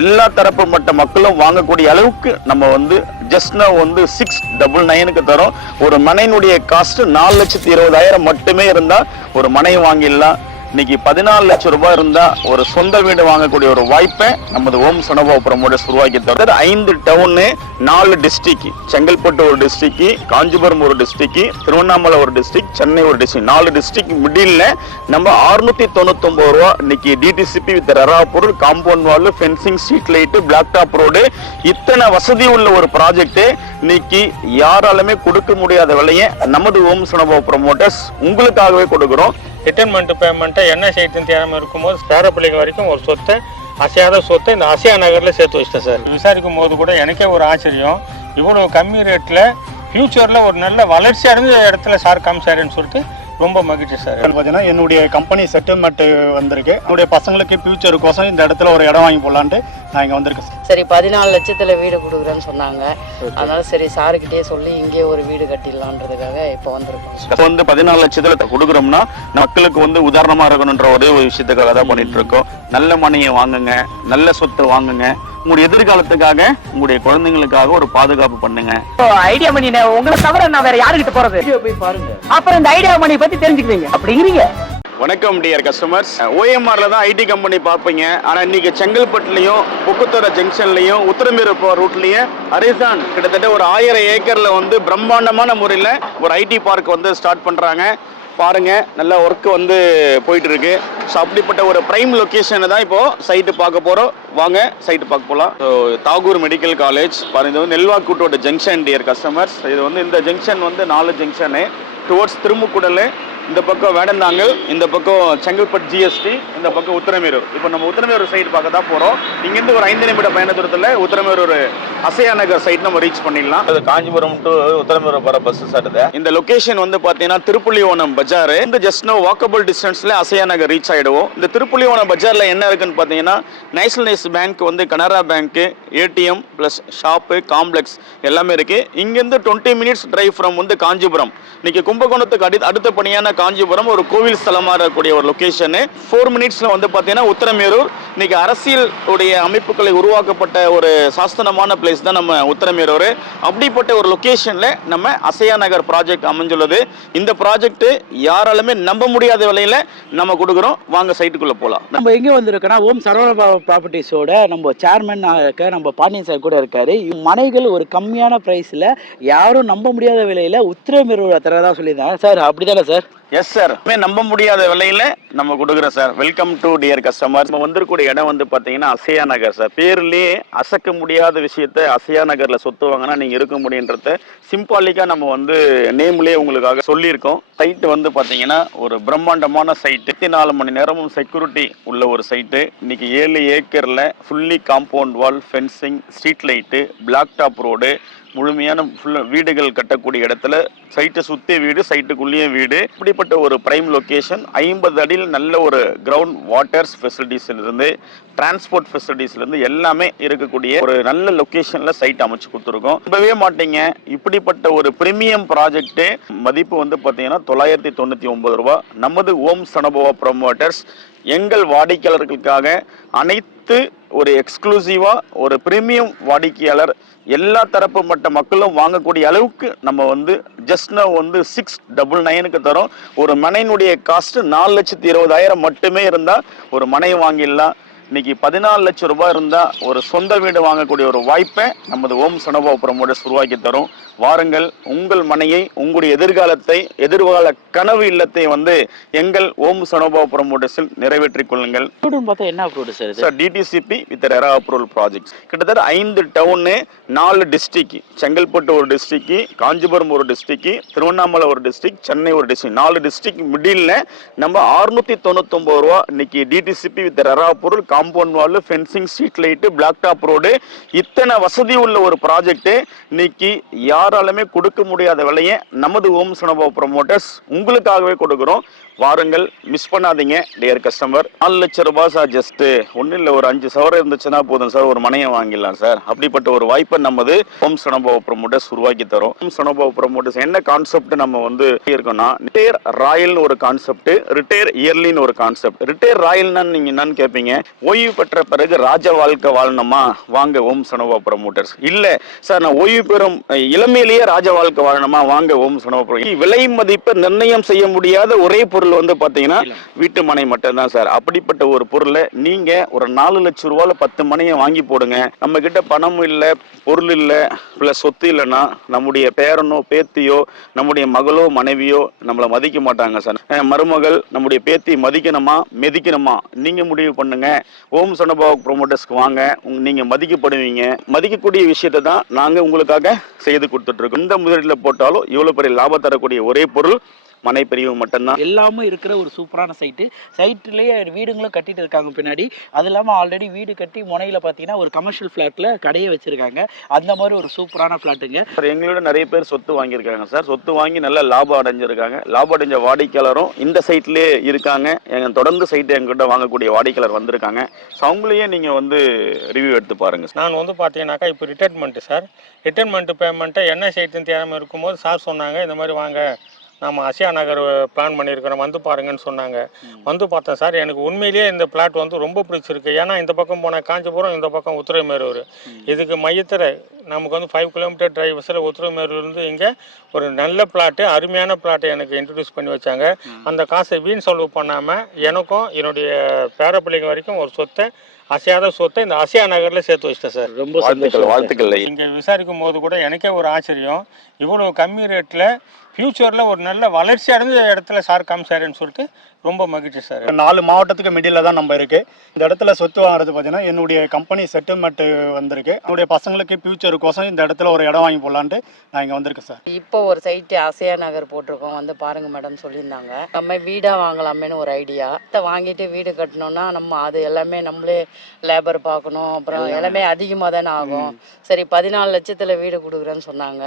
எல்லா தரப்பு மட்ட மக்களும் வாங்கக்கூடிய அளவுக்கு நம்ம வந்து ஜஸ்ட் now வந்து 699க்கு தரோம். ஒரு மனையினுடைய காஸ்ட் 4,20,000 மட்டுமே இருந்தா ஒரு மனை வாங்கிடலாம். இன்னைக்கு 14 லட்சம் ரூபாய் இருந்தா ஒரு சொந்த வீடு வாங்கக்கூடிய ஒரு வாய்ப்பை நமது ஓம் சனோபா ப்ரமோட்டர்ஸ் உருவாக்கி தருது. 5 டவுனு 4 டிஸ்ட்ரிக்ட், செங்கல்பட்டு ஒரு டிஸ்ட்ரிக்ட், காஞ்சிபுரம் ஒரு டிஸ்ட்ரிக்ட், திருவண்ணாமலை ஒரு டிஸ்ட்ரிக்ட், சென்னை ஒரு டிஸ்ட்ரிக்ட், 4 டிஸ்ட்ரிக்ட் மிடில் நம்ம 699 ரூபா இன்னைக்கு டிடிசிபி வித் ரெரா பொருள், compound wall, fencing, street light, black top road, இத்தனை வசதி உள்ள ஒரு ப்ராஜெக்ட் இன்னைக்கு யாராலுமே கொடுக்க முடியாத விலையை நமது ஓம் சனோபா ப்ரமோட்டர்ஸ் உங்களுக்காகவே கொடுக்குறோம். ரிட்டர்ன்மெண்ட் பேமெண்ட்டை என்ன செய்யறதுன்னு தெரியாமல் இருக்கும்போது பேரப்பிள்ளைங்க வரைக்கும் ஒரு சொத்தை, அசையாத சொத்தை இந்த அசையா நகரில் சேர்த்து வச்சிட்டேன் சார். விசாரிக்கும் போது கூட எனக்கே ஒரு ஆச்சரியம், இவ்வளோ கம்மி ரேட்டில் ஃபியூச்சரில் ஒரு நல்ல வளர்ச்சி அடைஞ்ச இடத்துல சார் காமிச்சாருன்னு சொல்லிட்டு ரொம்ப மகிழ்ச்சி சார். பார்த்தீங்கன்னா என்னுடைய கம்பெனி செட்டில்மெண்ட் வந்திருக்கு. என்னுடைய பசங்களுக்கு ஃபியூச்சருக்கோசம் இந்த இடத்துல ஒரு இடம் வாங்கி போடலான்ட்டு நான் இங்கே வந்திருக்கேன் சார். சரி, 14 லட்சத்தில் வீடு கொடுக்குறேன்னு சொன்னாங்க. அதனால சரி சாருக்கிட்டே சொல்லி இங்கே ஒரு வீடு கட்டிடலான்றதுக்காக இப்போ வந்திருக்கோம். இப்போ வந்து 14 லட்சத்துல கொடுக்குறோம்னா மக்களுக்கு வந்து உதாரணமா இருக்கணுன்ற ஒரே ஒரு விஷயத்துக்காக தான் பண்ணிட்டு இருக்கோம். நல்ல மனையை வாங்குங்க, நல்ல சொத்து வாங்குங்க, உங்களுடைய எதிர்காலத்துக்காக, உங்களுடைய குழந்தைங்களுக்காக ஒரு பாதுகாப்பு பண்ணுங்க. ஐடியா மணி உங்களை தவிர நான் வேற யாருக்கிட்ட போறது? போய் பாருங்க, அப்புறம் இந்த ஐடியா மணி பத்தி தெரிஞ்சுக்கிறீங்க அப்படிங்கிறீங்க. வணக்கம் டியர் கஸ்டமர்ஸ். ஓஎம்ஆர்ல தான் ஐடி கம்பெனி பார்ப்பீங்க. ஆனா இன்னைக்கு செங்கல்பட்டுலையும், புக்குத்தோர ஜங்ஷன்லையும், உத்தரமேரூர் போகிற ரூட்லயும் ஹரிசான் கிட்டத்தட்ட ஒரு 1000 ஏக்கர்ல வந்து பிரம்மாண்டமான முறையில் ஒரு ஐடி பார்க் வந்து ஸ்டார்ட் பண்றாங்க. பாருங்க, நல்ல ஒர்க் வந்து போயிட்டு இருக்கு. ஸோ அப்படிப்பட்ட ஒரு பிரைம் லொக்கேஷனை தான் இப்போ சைட்டு பார்க்க போறோம். வாங்க சைட்டு பார்க்க போகலாம். ஸோ தாகூர் மெடிக்கல் காலேஜ் பாருங்க, இது வந்து நெல்வாக்கூட்டோட ஜங்ஷன் டியர் கஸ்டமர்ஸ். இது வந்து இந்த ஜங்ஷன் வந்து 4 ஜங்ஷனு டுவர்ட்ஸ் திருமுக்குடல், இந்த பக்கம் வேடந்தாங்கல், இந்த பக்கம் செங்கல்பட்டு ஜிஎஸ்டி, இந்த பக்கம் உத்தரமேரூர். இப்போ நம்ம உத்தரமேரூர் சைடு பார்க்க தான் போகிறோம். இங்கேருந்து ஒரு 5 நிமிட பயண தூரத்தில் உத்தரமேரூர் அசையா நகர் சைட் நம்ம ரீச் பண்ணிடலாம். அது காஞ்சிபுரம் டு உத்தரமேரூர் போகிற பஸ் சாட்டுது. இந்த லொகேஷன் வந்து பார்த்தீங்கன்னா திருப்புலியோனம் பஜார். இந்த ஜஸ்ட் நோ வாக்கபிள் டிஸ்டன்ஸில் அசையா நகர் ரீச் ஆகிடுவோம். இந்த திருப்புலியோனம் பஜாரில் என்ன இருக்குன்னு பார்த்தீங்கன்னா நேஷனலைஸ் பேங்க் வந்து கனரா பேங்க்கு, ஏடிஎம் ப்ளஸ் ஷாப்பு, காம்ப்ளெக்ஸ் எல்லாமே இருக்குது. இங்கேருந்து 20 மினிட்ஸ் டிரைவ் ஃப்ரம் வந்து காஞ்சிபுரம். இன்னைக்கு கும்பகோணத்துக்கு அடுத்த பணியான காஞ்சிபுரம் ஒரு கோவில் ஸ்தலமாக இருக்கக்கூடிய ஒரு லொகேஷனு. 4 மினிட்ஸ்ல வந்து பார்த்தீங்கன்னா உத்தரமேரூர். இன்னைக்கு அரசியல் உடைய அமைப்புகளை உருவாக்கப்பட்ட ஒரு சாஸ்திரமான பிளேஸ் தான் நம்ம உத்தரமேரூர். அப்படிப்பட்ட ஒரு லொகேஷன்ல நம்ம அசையா நகர் ப்ராஜெக்ட் அமைஞ்சுள்ளது. இந்த ப்ராஜெக்ட் யாராலுமே நம்ப முடியாத விலையில நம்ம கொடுக்குறோம். வாங்க சைட்டுக்குள்ள போகலாம். நம்ம எங்கே வந்திருக்கோன்னா ஓம் சரவண ப்ராப்பர்ட்டிஸோட நம்ம சேர்மன் நம்ம பாண்டியன் சார் கூட இருக்காரு. மனைகள் ஒரு கம்மியான பிரைஸ்ல யாரும் நம்ப முடியாத விலையில உத்தரமேரூர் தரதா சொல்லியிருந்தாங்க சார். அப்படிதானே சார்? எஸ் சார், நம்ப முடியாத விலையில நம்ம கொடுக்குறோம் sir. Welcome to dear customer. நம்ம வந்திருக்கூடிய இடம் வந்து பாத்தீங்கன்னா அசையா நகர் சார். பேர்லயே அசைக்க முடியாத விஷயத்த அசையா நகர்ல சொத்து வாங்கினா நீங்க இருக்க முடியுன்றத சிம்பாலிக்கா நம்ம வந்து நேம்லயே உங்களுக்காக சொல்லியிருக்கோம். சைட்டு வந்து பாத்தீங்கன்னா ஒரு பிரம்மாண்டமான சைட்டு. 24 மணி நேரமும் செக்யூரிட்டி உள்ள ஒரு சைட்டு. இன்னைக்கு 7 ஏக்கர்ல fully compound wall, fencing, street light, black top road, முழுமையான வீடுகள் கட்டக்கூடிய இடத்துல சைட்டை சுற்றி வீடு, சைட்டுக்குள்ளேயே வீடு. இப்படிப்பட்ட ஒரு பிரைம் லொக்கேஷன். 50 அடியில் நல்ல ஒரு கிரவுண்ட் வாட்டர்ஸ் ஃபெசிலிட்டிஸ்லேருந்து, டிரான்ஸ்போர்ட் ஃபெசிலிட்டிஸ்லேருந்து எல்லாமே இருக்கக்கூடிய ஒரு நல்ல லொக்கேஷனில் சைட் அமைச்சு கொடுத்துருக்கோம். நம்பவே மாட்டீங்க, இப்படிப்பட்ட ஒரு பிரீமியம் ப்ராஜெக்ட்டு மதிப்பு வந்து பார்த்தீங்கன்னா 999 ரூபா. நமது ஓம் சனோபா ப்ரமோட்டர்ஸ் எங்கள் வாடிக்கையாளர்களுக்காக அனைத்து ஒரு எக்ஸ்க்ளூசிவா ஒரு பிரீமியம் வாடிக்கையாளர் எல்லா தரப்பு மட்ட மக்களும் வாங்கக்கூடிய அளவுக்கு நம்ம வந்து ஜஸ்ட் now வந்து 699க்கு தரோம். ஒரு மனையினுடைய காஸ்ட் 4,20,000 மட்டுமே இருந்தா ஒரு மனை வாங்கிடலாம். இன்னைக்கு 14 லட்சம் ரூபாய் இருந்தா ஒரு சொந்த வீடு வாங்கக்கூடிய ஒரு வாய்ப்பை நமது ஓம் சனோபா ப்ரமோட்டர்ஸ் உருவாக்கி தரும். வாருங்கள், உங்கள் மனையை, உங்களுடைய எதிர்காலத்தை, எதிர்கால கனவு இல்லத்தை வந்து எங்கள் ஓம் சனோபா ப்ரமோட்டர்ஸில் நிறைவேற்றிக் கொள்ளுங்கள். என்ன sir, DTCP with RERA approval projects. கிட்டத்தட்ட 5 டவுனு 4 டிஸ்ட்ரிக்ட், செங்கல்பட்டு ஒரு டிஸ்ட்ரிக்ட், காஞ்சிபுரம் ஒரு டிஸ்ட்ரிக்ட், திருவண்ணாமலை ஒரு டிஸ்ட்ரிக்ட், சென்னை ஒரு டிஸ்ட்ரிக்ட், 4 டிஸ்ட்ரிக்ட் மிடில் நம்ம 699 ரூபா இன்னைக்கு DTCP with RERA approval, compound wall, fencing, street light, black top road, இத்தனை வசதி உள்ள ஒரு ப்ராஜெக்ட் இன்னைக்கு யாராலுமே கொடுக்க முடியாத விலையை நமது ஓம் சனோபா ப்ரமோட்டர்ஸ் உங்களுக்காகவே கொடுக்குறோம். வாருங்கள், மிஸ் பண்ணாதீங்க டியர் கஸ்டமர். 4 லட்சம் ரூபாய் சார். ஜஸ்ட் ஒன்றும் இல்லை, ஒரு 5 சவரம் இருந்துச்சுன்னா போதும் சார், ஒரு மனையை வாங்கிடலாம் சார். அப்படிப்பட்ட ஒரு வாய்ப்பை நமது ஓம் சனோபா ப்ரமோட்டர்ஸ் உருவாக்கி தரும். ஓம் சனோபா ப்ரமோட்டர்ஸ் என்ன கான்செப்ட் நம்ம வந்து இருக்கோம்னா, ரிட்டையர் ராயல்னு ஒரு கான்செப்ட், ரிட்டையர் இயர்லின்னு ஒரு கான்செப்ட். ரிட்டையர் ராயல்னா நீங்க என்னன்னு கேட்பீங்க. ஓய்வு பெற்ற பிறகு ராஜ வாழ்க்கை வாழணுமா, வாங்க ஓம் சனோபா ப்ரமோட்டர்ஸ். இல்ல சார் நான் ஓய்வு பெறும் இளமையிலேயே ராஜ வாழ்க்கை வாழணுமா, வாங்க ஓம் சனோபா ப்ரமோட்டர்ஸ். விலை மதிப்பை நிர்ணயம் செய்ய முடியாத ஒரே பொருள் வந்து பாத்தீங்கன்னா வீட்டு மனை மட்டும்தான் சார். அப்படிப்பட்ட ஒரு பொருளை நீங்க ஒரு 4 லட்சம் ரூபாயில 10 மனையை வாங்கி போடுங்க. நம்ம கிட்ட பணம் இல்ல, பொருள் இல்ல, பிளஸ் சொத்து இல்லைன்னா நம்முடைய பேரனோ பேத்தியோ நம்முடைய மகளோ மனைவியோ நம்மளை மதிக்க மாட்டாங்க சார். மருமகள் நம்முடைய பேத்தி மதிக்கணுமா மிதிக்கணுமா நீங்க முடிவு பண்ணுங்க. ஓம் சனோபா ப்ரமோட்டர்ஸ்க்கு வாங்க, நீங்க மதிக்கப்படுவீங்க. மதிக்கக்கூடிய விஷயத்தை தான் நாங்க உங்களுக்காக செய்து கொடுத்துட்டு இருக்கோம். இந்த முதலீடுல போட்டாலும் இவ்வளவு பெரிய லாபம் தரக்கூடிய ஒரே பொருள் மனை பிரிவு மட்டும்தான். எல்லாமே இருக்கிற ஒரு சூப்பரான சைட்லேயே வீடுங்களும் கட்டிட்டு இருக்காங்க பின்னாடி. அது இல்லாமல் ஆல்ரெடி வீடு கட்டி முனையில் பார்த்தீங்கன்னா ஒரு கமர்ஷியல் ஃப்ளாட்டில் கடையை வச்சிருக்காங்க. அந்த மாதிரி ஒரு சூப்பரான ஃப்ளாட்டுங்க சார். எங்களோட நிறைய பேர் சொத்து வாங்கியிருக்காங்க சார். சொத்து வாங்கி நல்ல லாபம் அடைஞ்சிருக்காங்க. லாபம் அடைஞ்ச வாடிக்கையாளரும் இந்த சைட்லேயே இருக்காங்க. எங்கள் தொடர்ந்து சைட்டை எங்ககிட்ட வாங்கக்கூடிய வாடிக்கையாளர் வந்திருக்காங்க. ஸோ அவங்களையே நீங்கள் வந்து ரிவ்யூ எடுத்து பாருங்கள். நான் வந்து பார்த்தீங்கன்னாக்கா இப்போ ரிட்டைர்மெண்ட்டு சார். ரிட்டைர்மெண்ட் பேமெண்ட்டை என்ன சைட்டுன்னு தெரியாமல் இருக்கும்போது சார் சொன்னாங்க, இந்த மாதிரி வாங்க நம்ம அசியா நகர் பிளான் பண்ணியிருக்கிறோம், வந்து பாருங்கன்னு சொன்னாங்க. வந்து பார்த்தேன் சார். எனக்கு உண்மையிலேயே இந்த பிளாட் வந்து ரொம்ப பிடிச்சிருக்கு. ஏன்னா இந்த பக்கம் போனால் காஞ்சிபுரம், இந்த பக்கம் உத்திரமேரூர். இதுக்கு மையத்தில் நமக்கு வந்து 5 கிலோமீட்டர் டிரைவர்ஸில் உத்திரமேரூர்லேருந்து இங்கே ஒரு நல்ல பிளாட்டு, அருமையான பிளாட்டை எனக்கு இன்ட்ரடியூஸ் பண்ணி வச்சாங்க. அந்த காசை வீண் செலவு பண்ணாமல் எனக்கும் என்னுடைய பேரப்பிள்ளைங்க வரைக்கும் ஒரு சொத்தை, அசையாத சொத்தை இந்த அசியா நகரில் சேர்த்து வச்சிட்டேன் சார். ரொம்ப வாழ்த்துக்கள். இங்கே விசாரிக்கும் போது கூட எனக்கே ஒரு ஆச்சரியம், இவ்வளோ கம்மி ரேட்டில் ஃப்யூச்சரில் ஒரு நல்ல வளர்ச்சி அடைஞ்ச இடத்துல சார் காமிச்சாருன்னு சொல்லிட்டு ரொம்ப மகிழ்ச்சி சார். 4 மாவட்டத்துக்கு மிடில் தான் நம்ம இருக்கு. இந்த இடத்துல சொத்து வாங்குறது பார்த்தீங்கன்னா என்னுடைய கம்பெனி செட்டில்மெண்ட் வந்திருக்கு. என்னுடைய பசங்களுக்கு ஃபியூச்சருக்கோசம் இந்த இடத்துல ஒரு இடம் வாங்கி போடலான்ட்டு நான் இங்கே வந்திருக்கேன் சார். இப்போ ஒரு சைட்டு அசையா நகர் போட்டிருக்கோம், வந்து பாருங்க மேடம் சொல்லியிருந்தாங்க. நம்ம வீடாக வாங்கலாமேன்னு ஒரு ஐடியா. வாங்கிட்டு வீடு கட்டணும்னா நம்ம அது எல்லாமே நம்மளே லேபர் பார்க்கணும், அப்புறம் எல்லாமே அதிகமாக தானே ஆகும். சரி 14 லட்சத்தில் வீடு கொடுக்குறேன்னு சொன்னாங்க.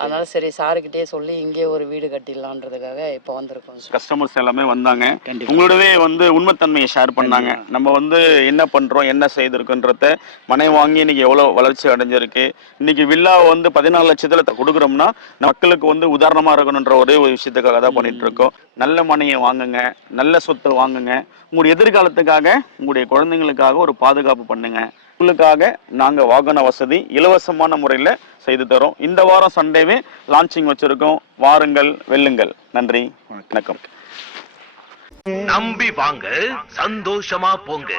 அதனால சரி சாருக்கிட்டே சொல்லி இங்கே ஒரு வீடு கட்டிடலான்றதுக்காக இப்போ வந்திருக்கோம். கஸ்டமர்ஸ் எல்லாமே வந்தாங்க, உங்களோடவே வந்து உண்மைத்தன்மையை ஷேர் பண்ணாங்க. நம்ம வந்து என்ன பண்றோம், என்ன செய்திருக்குன்றத, மனை வாங்கி இன்னைக்கு எவ்வளவு வளர்ச்சி அடைஞ்சிருக்கு, இன்னைக்கு வில்லா வந்து 14 லட்சத்துல கொடுக்குறோம்னா மக்களுக்கு வந்து உதாரணமா இருக்கணுன்ற ஒரே ஒரு விஷயத்துக்காக தான் பண்ணிட்டு இருக்கோம். நல்ல மனையை வாங்குங்க, நல்ல சொத்து வாங்குங்க. உங்களுடைய எதிர்காலத்துக்காக, உங்களுடைய குழந்தைங்களுக்காக ஒரு பாதுகாப்பு பண்ணுங்க. உங்களுக்காக நாங்க வாகன வசதி இலவசமான முறையில் செய்து தரோம். இந்த வாரம் சண்டேவே லான்ச்சிங் வச்சிருக்கோம். வாருங்கள், வெல்லுங்கள். நன்றி, வணக்கம். நம்பி வாங்க, சந்தோஷமா போங்க.